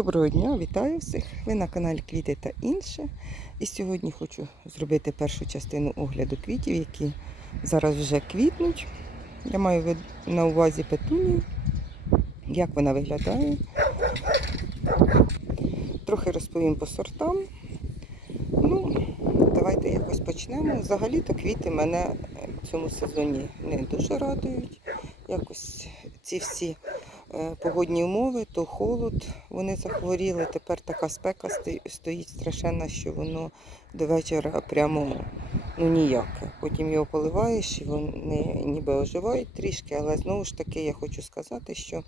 Доброго дня, вітаю всіх! Ви на каналі Квіти та інше. І сьогодні хочу зробити першу частину огляду квітів, які зараз вже квітнуть. Я маю на увазі петунію, як вона виглядає. Трохи розповім по сортам. Ну, давайте якось почнемо. Взагалі-то квіти мене в цьому сезоні не дуже радують. Якось ці всі погодні умови, то холод, вони захворіли. Тепер така спека стоїть страшенна, що воно до вечора прямо ну, ніяке. Потім його поливаєш і вони ніби оживають трішки, але знову ж таки я хочу сказати, що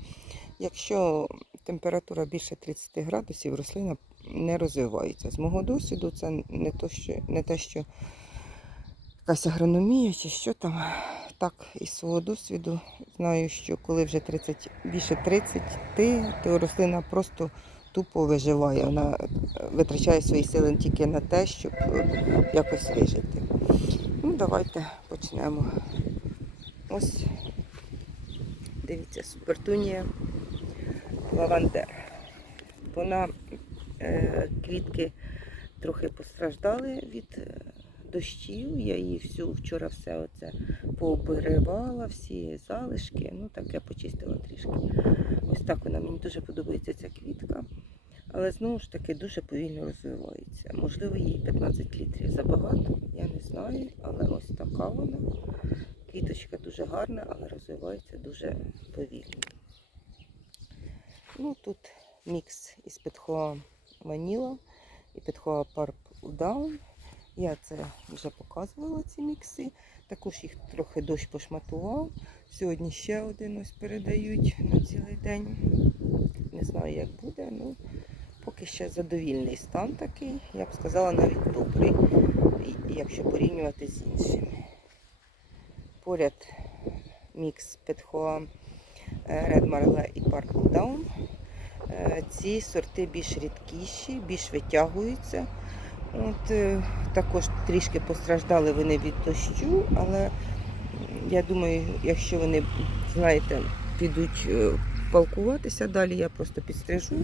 якщо температура більше 30 градусів, рослина не розвивається. З мого досвіду це не, то, що, не те, що якась агрономія чи що там. Так, із свого досвіду знаю, що коли вже 30, більше 30, то рослина просто тупо виживає. Вона е, витрачає свої сили тільки на те, щоб е, якось вижити. Ну, давайте почнемо. Ось, дивіться, супертунія лавандер. Вона е, квітки трохи постраждали від е, дощів. Я її всю вчора все оце пообривала, всі залишки. Ну таке почистила трішки. Ось так вона мені дуже подобається ця квітка. Але знову ж таки дуже повільно розвивається. Можливо, їй 15 літрів забагато, я не знаю, але ось така вона. Квіточка дуже гарна, але розвивається дуже повільно. Ну, тут мікс із Петхоа Ваніла і Петхоа Парп Даун. Я це вже показувала ці мікси. Також їх трохи дощ пошматував. Сьогодні ще один ось передають на цілий день. Не знаю, як буде, ну поки ще задовільний стан такий. Я б сказала навіть добрий, якщо порівнювати з іншими. Поряд мікс Петхоа е, Red Marley і Purple Down. Е, Ці сорти більш рідкіші, більш витягуються. От, е, також трішки постраждали вони від дощу, але я думаю, якщо вони, знаєте, підуть е, палкуватися далі, я просто підстрижу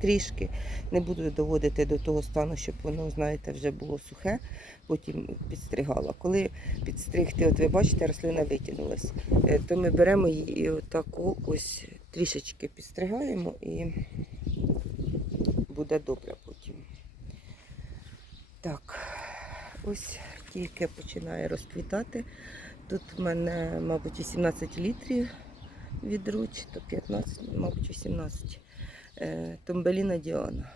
трішки. Не буду доводити до того стану, щоб воно, знаєте, вже було сухе, потім підстригала. Коли підстригти, от ви бачите, рослина витягнулась, е, то ми беремо її і отаку ось трішечки підстригаємо і буде добре. Так, ось тільки починає розквітати. Тут в мене, мабуть, 18 літрів від руч, то 15, мабуть, 18. Е, Томбеліна Діана.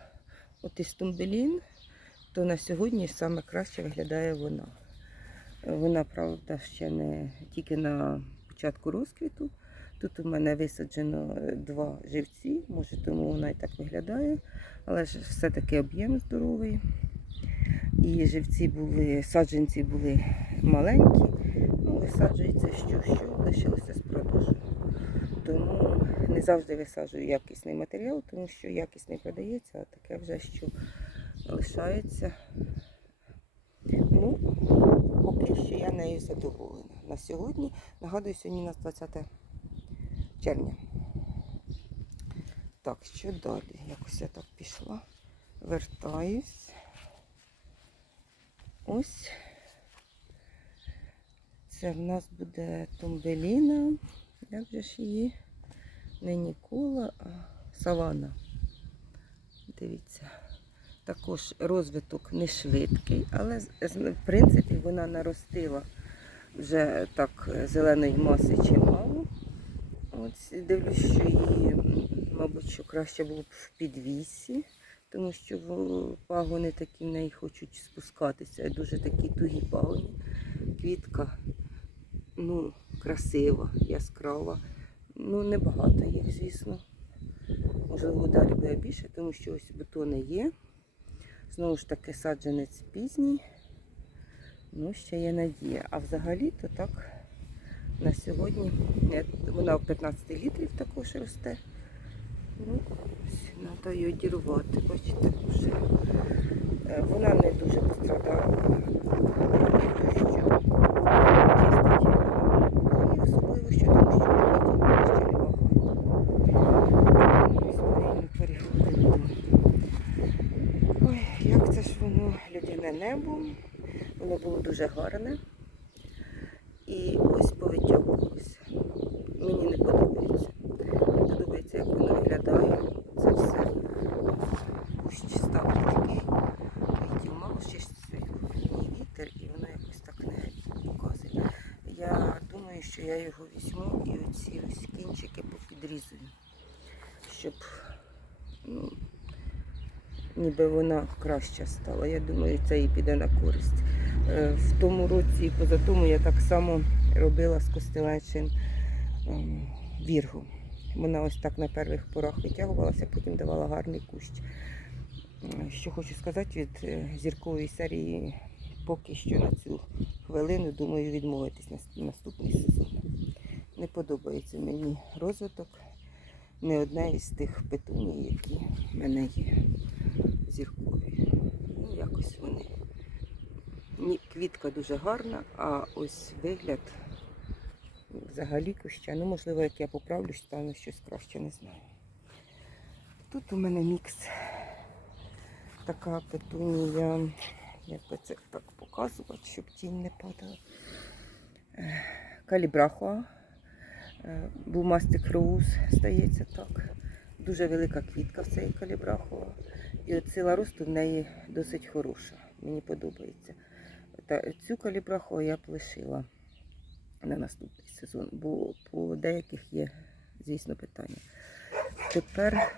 От із Томбелін, то на сьогодні саме краще виглядає вона. Вона, правда, ще не тільки на початку розквіту. Тут у мене висаджено два живці, може тому вона і так виглядає, але ж все-таки об'єм здоровий. І живці були, саджанці були маленькі, ну, висаджується що, що лишилося з продажу. Тому не завжди висаджую якісний матеріал, тому що якісний продається, а таке вже що лишається. Ну, поки що я нею задоволена. На сьогодні, нагадую, сьогодні у нас 20 червня. Так, що далі? Якось я так пішла, вертаюсь. Ось це в нас буде Томбеліна. Як же ж її? Не Нікола, а Савана. Дивіться. Також розвиток не швидкий, але в принципі вона наростила вже так е, зеленої маси чимало. От дивлюсь, що її, мабуть, що краще було б в підвісі, тому що пагони такі в неї хочуть спускатися. Дуже такі тугі пагони. Квітка ну, красива, яскрава. Ну, небагато їх, звісно. Можливо, далі буде більше, тому що ось бутони є. Знову ж таки, саджанець пізній. Ну, ще є надія. А взагалі-то так на сьогодні вона в 15 літрів також росте. Ну, Треба її одірвати, бачите, вже. Е, вона не дуже пострадала. І особливо що тому, що переходимо. Ой, як це ж воно людяне небо. Воно було дуже гарне. Попідрізую, щоб ну, ніби вона краща стала. Я думаю, це їй піде на користь. Е, В тому році і поза тому я так само робила з костелечин ем, віргу. Вона ось так на перших порах витягувалася, потім давала гарний кущ. Е, Що хочу сказати від е, зіркової серії, поки що на цю хвилину думаю відмовитись на наступний сезон. Не подобається мені розвиток не одне із тих петуній, які в мене є зіркові. Ну, якось вони. Квітка дуже гарна, а ось вигляд взагалі куща. Ну, можливо, як я поправлюсь, стане щось краще, не знаю. Тут у мене мікс. Така петунія, як би це так показувати, щоб тінь не падала. Калібрахуа. Е, Був мастик роуз, здається так. Дуже велика квітка в цієї калібрахуа. І сила росту в неї досить хороша. Мені подобається. Та цю калібраху я б лишила на наступний сезон, бо по деяких є, звісно, питання. Тепер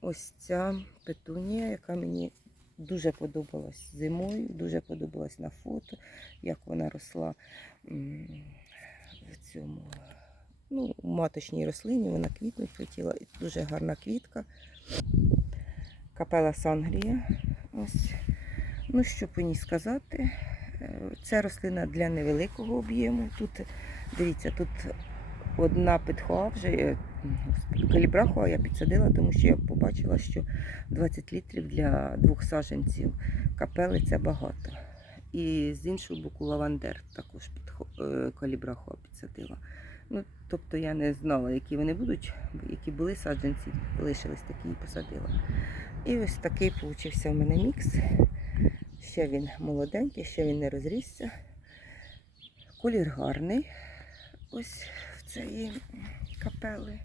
ось ця петунія, яка мені дуже подобалась зимою, дуже подобалась на фото, як вона росла цьому. Ну, у маточній рослині вона квітнуть хотіла. і Дуже гарна квітка. Капела Сангрія. Ось. Ну, що по ній сказати? Е, Це рослина для невеликого об'єму. Тут, дивіться, тут одна петхоа вже, е, калібрахуа я підсадила, тому що я побачила, що 20 літрів для двох саджанців капели це багато. І з іншого боку лавандер також підхо- е, калібрахуа підсадила. Ну, тобто я не знала, які вони будуть, які були саджанці, лишились такі і посадила. І ось такий получився в мене мікс. Ще він молоденький, ще він не розрісся. Колір гарний. Ось в цієї капели.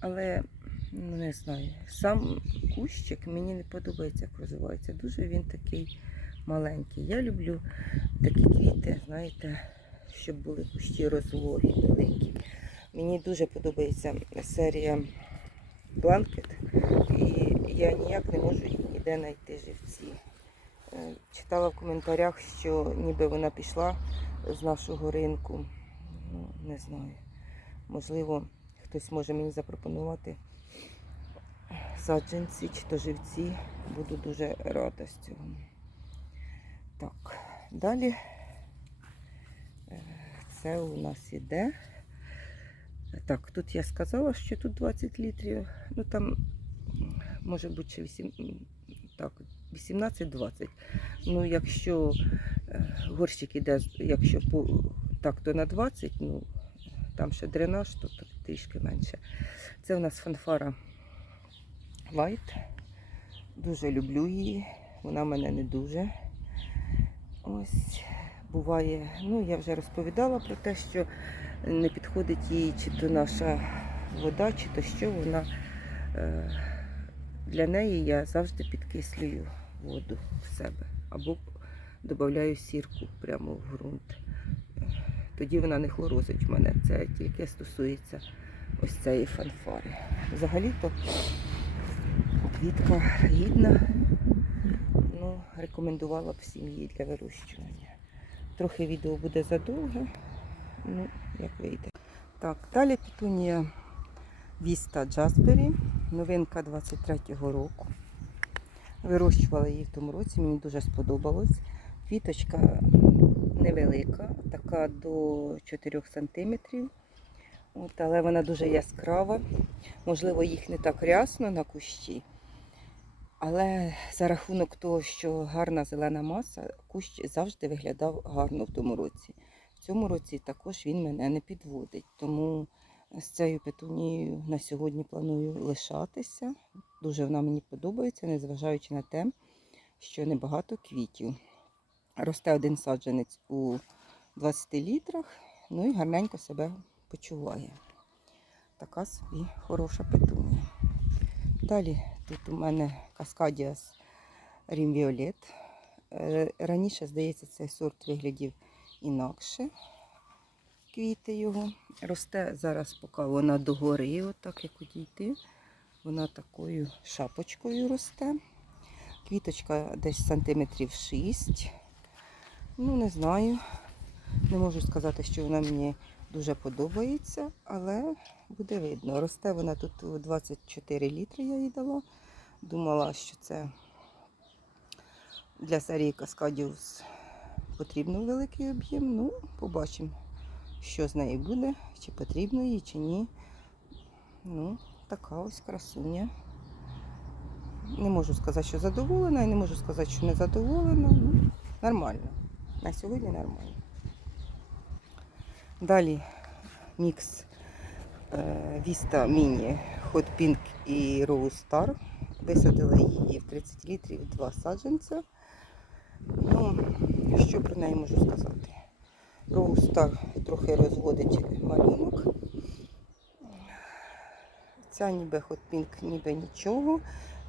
Але ну не знаю. Сам кущик мені не подобається, як розвивається. Дуже він такий маленький. Я люблю такі квіти, знаєте, щоб були кущі розлогі, великі. Мені дуже подобається серія Бланкет. І я ніяк не можу ніде знайти живці. Е, Читала в коментарях, що ніби вона пішла з нашого ринку. Ну, не знаю. Можливо, хтось може мені запропонувати саджанці чи то живці. Буду дуже рада з цього. Далі е, це у нас іде. Так, тут я сказала, що тут 20 літрів. Ну там може бути ще 8, так, 18-20. Ну, якщо е, горщик іде, якщо по, так, то на 20, ну там ще дренаж, то, трішки менше. Це у нас фанфара White. Дуже люблю її. Вона мене не дуже. Ось буває, ну я вже розповідала про те, що не підходить їй чи то наша вода, чи то що вона. Е, для неї я завжди підкислюю воду в себе або додаю сірку прямо в ґрунт. Тоді вона не хлорозить в мене. Це тільки стосується ось цієї фанфари. Взагалі-то квітка гідна. Ну, рекомендувала б всім її для вирощування. Трохи відео буде задовге, ну, як вийде. Так, далі петунія Віста Джаспері, новинка 23-го року. Вирощувала її в тому році, мені дуже сподобалось. Квіточка невелика, така до 4 см. От, але вона дуже яскрава. Можливо, їх не так рясно на кущі. Але за рахунок того, що гарна зелена маса, кущ завжди виглядав гарно в тому році. В цьому році також він мене не підводить. Тому з цією петунією на сьогодні планую лишатися. Дуже вона мені подобається, незважаючи на те, що небагато квітів. Росте один саджанець у 20 літрах, ну і гарненько себе почуває. Така собі хороша петунія. Далі тут у мене Каскадіас Рім Віолет. Е, Раніше, здається, цей сорт виглядів інакше. Квіти його. Росте зараз, поки вона догори, отак як одійти. Вона такою шапочкою росте. Квіточка десь сантиметрів 6. Ну, не знаю. Не можу сказати, що вона мені дуже подобається, але буде видно. Росте вона тут 24 літри я їй дала. Думала, що це для серії Каскадіус потрібно великий об'єм. Ну, побачимо, що з нею буде, чи потрібно їй, чи ні. Ну, така ось красуня. Не можу сказати, що задоволена, і не можу сказати, що не задоволена. Ну, нормально. На сьогодні нормально. Далі мікс е, Vista Mini Hot Pink і Rose Star. Висадила її в 30 літрів два саджанця. Ну, що про неї можу сказати? Rose Star трохи розводить малюнок. Ця ніби Hot Pink, ніби нічого.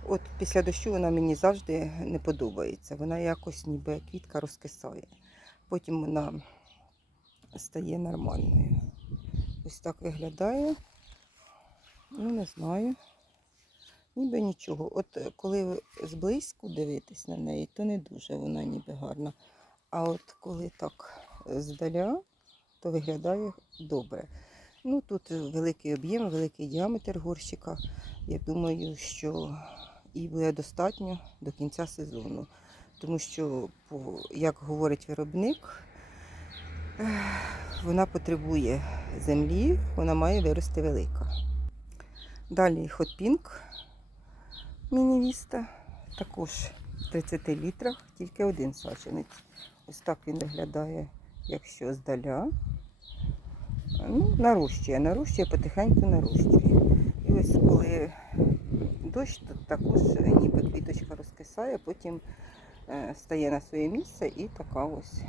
От після дощу вона мені завжди не подобається. Вона якось ніби квітка розкисає. Потім вона стає нормальною. Ось так виглядає. Ну, не знаю. Ніби нічого. От е, коли зблизьку дивитись на неї, то не дуже вона ніби гарна. А от коли так е, здаля, то виглядає добре. Ну, тут великий об'єм, великий діаметр горщика. Я думаю, що і буде достатньо до кінця сезону. Тому що, як говорить виробник, вона потребує землі, вона має вирости велика. Далі Pink мінівіста, також в 30 літрах, тільки один саджанець. Ось так він виглядає, якщо здаля. Ну, нарощує, нарощує, потихеньку нарощує. І ось коли дощ, то також ніби квіточка розкисає, потім е, стає на своє місце і така ось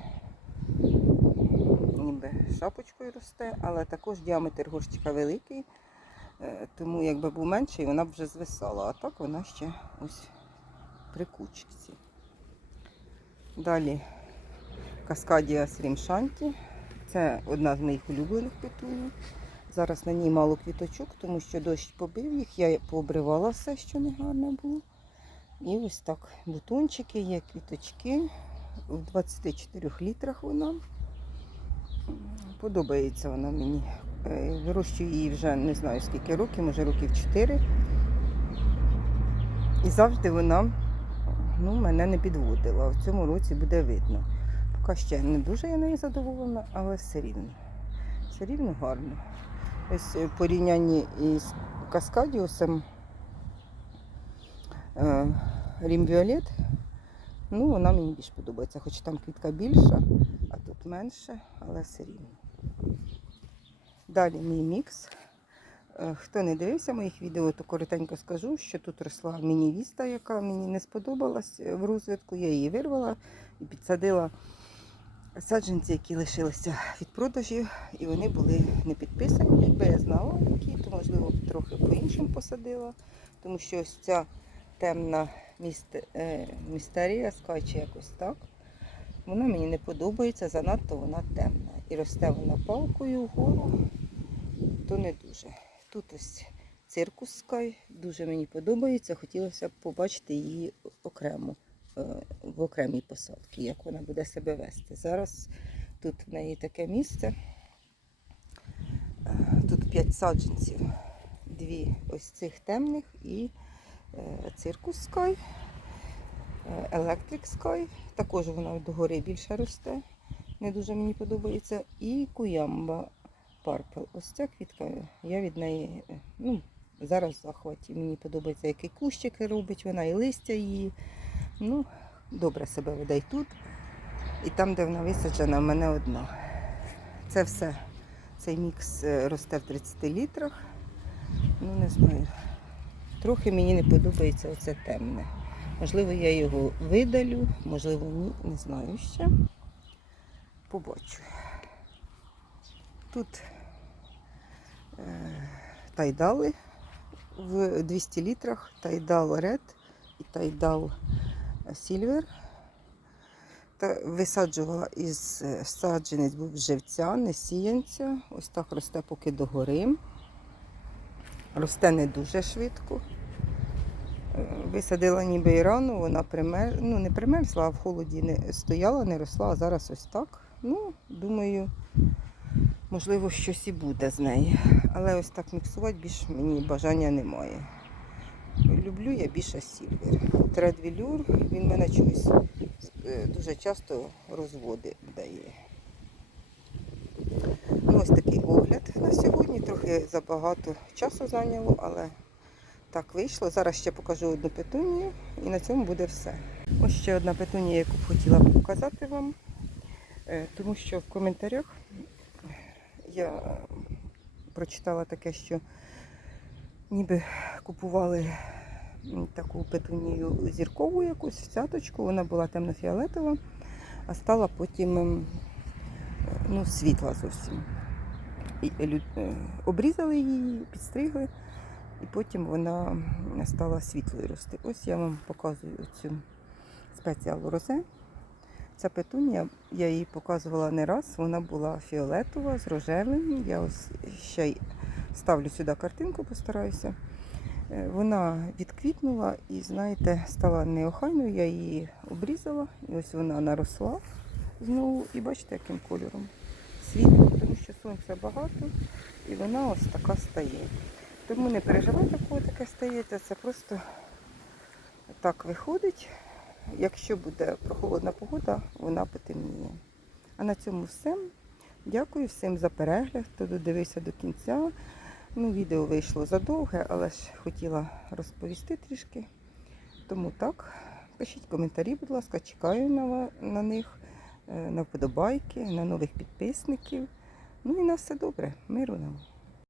ніби шапочкою росте, але також діаметр горщика великий, е, тому якби був менший, вона б вже звисала, а так вона ще ось при кучці. Далі Каскадія Срімшанті. Це одна з моїх улюблених петуній. Зараз на ній мало квіточок, тому що дощ побив їх, я пообривала все, що не гарно було. І ось так бутончики, є квіточки. В 24 літрах вона. Подобається вона мені. Е, Вирощую її вже не знаю скільки років, може років 4. І завжди вона ну, мене не підводила. В цьому році буде видно. Поки ще не дуже я нею задоволена, але все рівно. Все рівно гарно. Ось е, в порівнянні із Каскадіусом е, Рім Віолет, ну вона мені більш подобається, хоч там квітка більша, тут менше, але все рівно. Далі мій мікс. Е, Хто не дивився моїх відео, то коротенько скажу, що тут росла міні-віста, яка мені не сподобалась е, в розвитку. Я її вирвала і підсадила саджанці, які лишилися від продажів, і вони були не підписані. Якби я знала, які, то можливо трохи по-іншому посадила. Тому що ось ця темна міст- е, містерія, скаче якось так. Вона мені не подобається, занадто вона темна. І росте вона палкою вгору, то не дуже. Тут ось циркус Скай, дуже мені подобається. Хотілося б побачити її окремо, е, в окремій посадці, як вона буде себе вести. Зараз тут в неї таке місце. Е, Тут 5 саджанців, дві ось цих темних і е, циркус Скай, Electric Sky. Також вона догори більше росте. Не дуже мені подобається. І Куямба Purple. Ось ця квітка, я від неї е, ну, зараз в захваті. Мені подобається, які кущики робить вона, і листя її. Ну, добре себе веде і тут. І там, де вона висаджена, в мене одна. Це все. Цей мікс е, росте в 30 літрах. Ну, не знаю. Трохи мені не подобається оце темне. Можливо, я його видалю, можливо, ні, не знаю ще. Побачу. Тут е, тайдали в 200 літрах, тайдал Ред і тайдал Сільвер. Та висаджувала із саджанець був живця, не сіянця. Ось так росте поки догори. Росте не дуже швидко. Е, Висадила ніби і рано, вона пример... ну, не примерзла, а в холоді не стояла, не росла, а зараз ось так. Ну, думаю, можливо, щось і буде з неї. Але ось так міксувати більш мені бажання немає. Люблю я більше сільвер. Velour, він мене чогось е, дуже часто розводи дає. Ну, ось такий огляд на сьогодні. Трохи забагато часу зайняло, але так вийшло. Зараз ще покажу одну петунію і на цьому буде все. Ось ще одна петунія, яку б хотіла показати вам, Е, тому що в коментарях я прочитала таке, що ніби купували таку петунію зіркову якусь в цяточку, вона була темно-фіолетова, а стала потім ем, ну, світла зовсім. І, е, е, обрізали її, підстригли, і потім вона стала світлою рости. Ось я вам показую цю спеціалу розе. Ця петунія, я її показувала не раз, вона була фіолетова з рожевим. Я ось ще й ставлю сюди картинку, постараюся. Е, Вона відквітнула і, знаєте, стала неохайною, я її обрізала, і ось вона наросла знову. І бачите, яким кольором? Світло, тому що сонця багато, і вона ось така стає. Тому не переживайте, коли таке стається, це просто так виходить. Якщо буде прохолодна погода, вона потемніє. А на цьому все. Дякую всім за перегляд, хто додивився до кінця. Ну, відео вийшло задовге, але ж хотіла розповісти трішки. Тому так, пишіть коментарі, будь ласка, чекаю на, на них, е, на вподобайки, на нових підписників. Ну і на все добре. Миру нам.